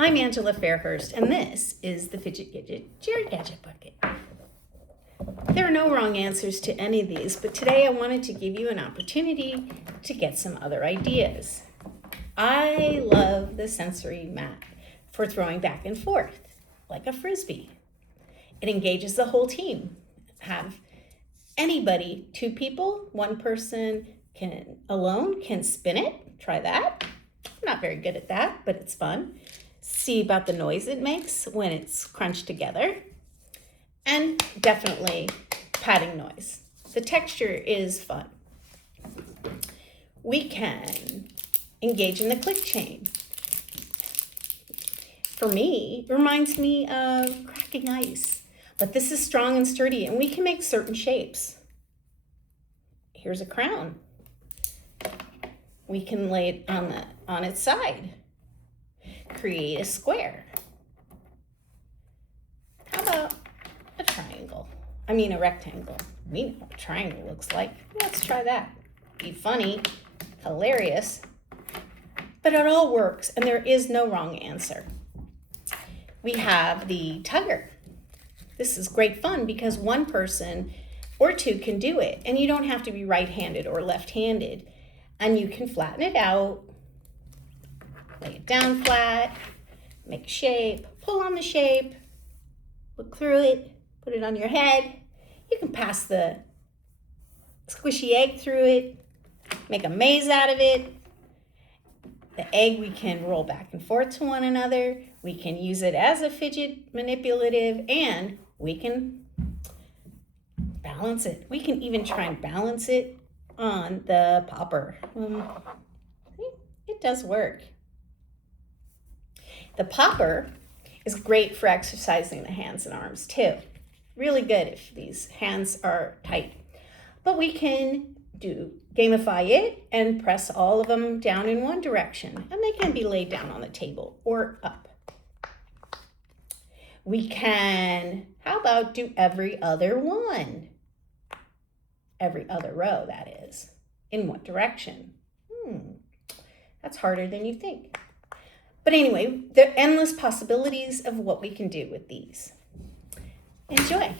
I'm Angela Fairhurst, and this is the Fidget Gidget Geri-Gadget Bucket. There are no wrong answers to any of these, but today I wanted to give you an opportunity to get some other ideas. I love the sensory mat for throwing back and forth, like a frisbee. It engages the whole team. Have anybody, 2 people, 1 person alone can spin it. Try that. I'm not very good at that, but it's fun. See about the noise it makes when it's crunched together. And definitely patting noise. The texture is fun. We can engage in the click chain. For me, it reminds me of cracking ice, but this is strong and sturdy, and we can make certain shapes. Here's a crown. We can lay it on its side. Create a square. How about a triangle? I mean a rectangle. We know what a triangle looks like. Let's try that. Be funny, hilarious, but it all works and there is no wrong answer. We have the tugger. This is great fun because 1 person or 2 can do it, and you don't have to be right-handed or left-handed, and you can flatten it out, lay it down flat, make a shape, pull on the shape, look through it, put it on your head. You can pass the squishy egg through it, make a maze out of it. The egg we can roll back and forth to one another. We can use it as a fidget manipulative, and we can balance it. We can even try and balance it on the popper. It does work. The popper is great for exercising the hands and arms too. Really good if these hands are tight. But we can gamify it and press all of them down in one direction, and they can be laid down on the table or up. We can, how about do every other one? Every other row, that is. In what direction? That's harder than you think. But anyway, there are endless possibilities of what we can do with these. Enjoy.